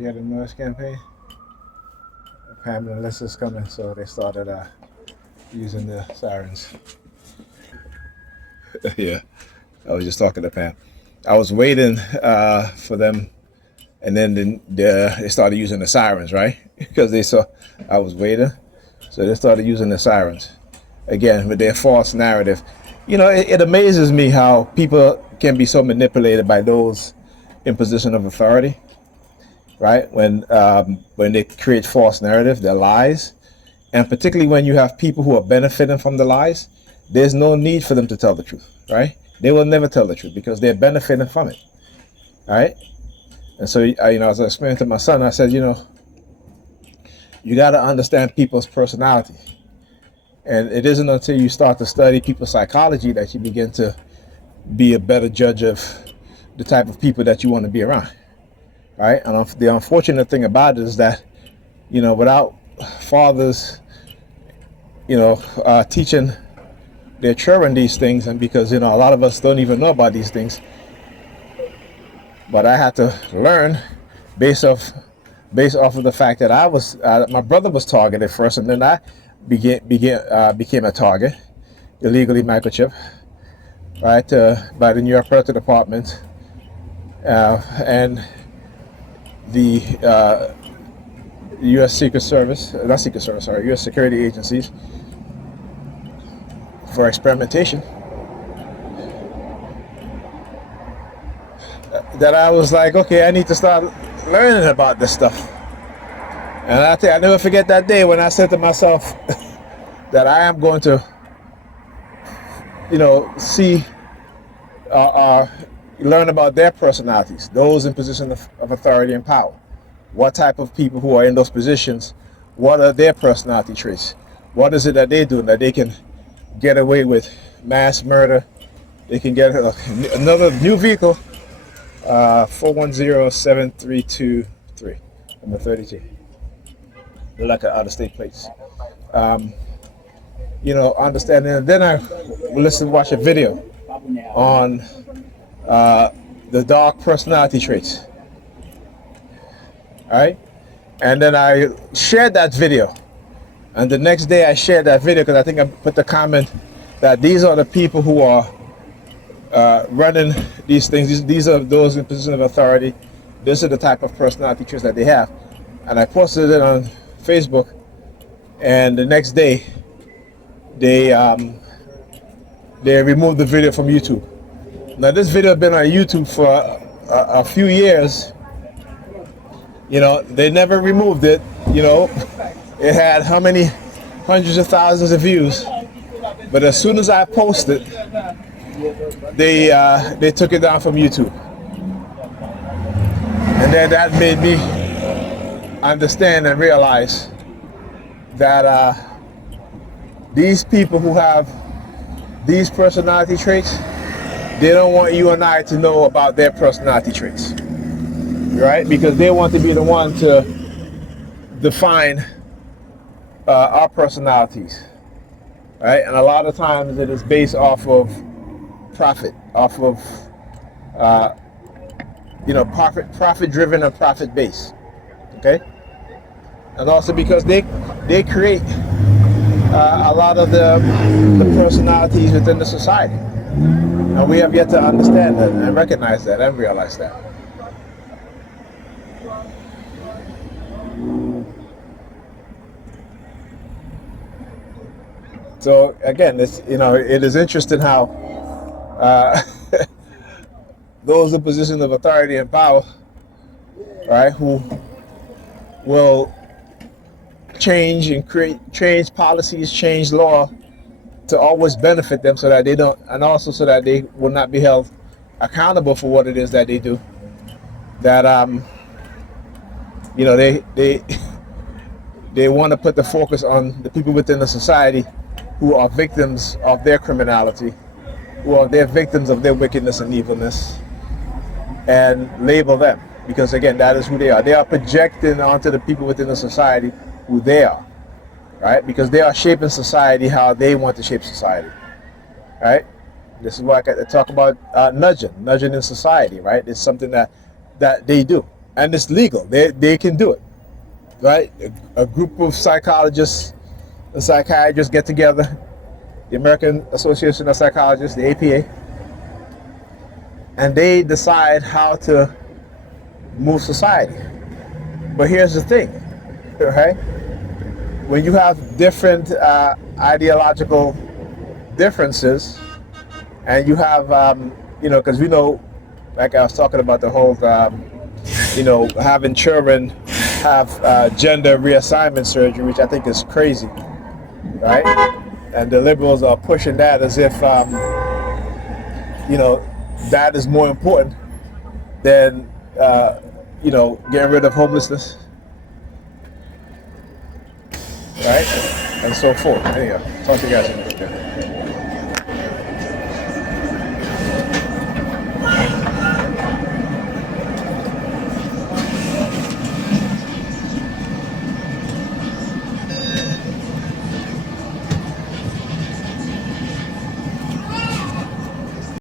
hear the noise campaign? Pam and Alyssa's coming, so they started using the sirens. Yeah, I was just talking to Pam. I was waiting for them, and then they started using the sirens, right? Because they saw I was waiting, so they started using the sirens again with their false narrative. You know, it amazes me how people can be so manipulated by those in position of authority, right? When they create false narrative, their lies, and particularly when you have people who are benefiting from the lies, there's no need for them to tell the truth, right? They will never tell the truth because they're benefiting from it, right? And so, as I explained to my son, I said, you got to understand people's personality. And it isn't until you start to study people's psychology that you begin to be a better judge of the type of people that you want to be around, right? And the unfortunate thing about it is that, without fathers, teaching their children these things, and because, a lot of us don't even know about these things, but I had to learn based off of the fact that I was, my brother was targeted first, and then I became a target, illegally microchipped, right, by the New York Predators Department, and the U.S. U.S. security agencies for experimentation. That I was like, okay, I need to start learning about this stuff. And I never forget that day when I said to myself that I am going to, see, learn about their personalities, those in position of authority and power. What type of people who are in those positions, what are their personality traits? What is it that they do that they can get away with mass murder? They can get another new vehicle, 410-7323, number 32. They're like out-of-state plates. Understanding. And then I watch a video on the dark personality traits. All right, and then I shared that video, and the next day I shared that video because I think I put the comment that these are the people who are running these things. These are those in position of authority. This is the type of personality traits that they have, and I posted it on Facebook, and the next day they removed the video from YouTube. Now this video has been on YouTube for a few years. They never removed it. It had how many hundreds of thousands of views, but as soon as I posted, they took it down from YouTube, and then that made me understand and realize that these people who have these personality traits, they don't want you and I to know about their personality traits, right? Because they want to be the one to define our personalities, right? And a lot of times it is based off of profit, profit driven and profit based. Okay, and also because they create a lot of the personalities within the society, and we have yet to understand that and recognize that and realize that. So again, it is interesting how those in positions of authority and power, right, who will change policies, change law to always benefit them, so that they don't, and also so that they will not be held accountable for what it is that they do. That they want to put the focus on the people within the society who are victims of their criminality, who are their victims of their wickedness and evilness, and label them. Because again, that is who they are. They are projecting onto the people within the society who they are, right? Because they are shaping society how they want to shape society, right? This is why I talk about nudging in society, right? It's something that they do, and it's legal. They can do it, right? A group of psychologists and psychiatrists get together, the American Association of Psychologists, the APA, and they decide how to move society. But here's the thing, right? When you have different ideological differences, and you have, because we know, like I was talking about the whole, having children have gender reassignment surgery, which I think is crazy, right? And the liberals are pushing that as if, that is more important than, getting rid of homelessness, right? And so forth. Anyhow, talk to you guys in a bit.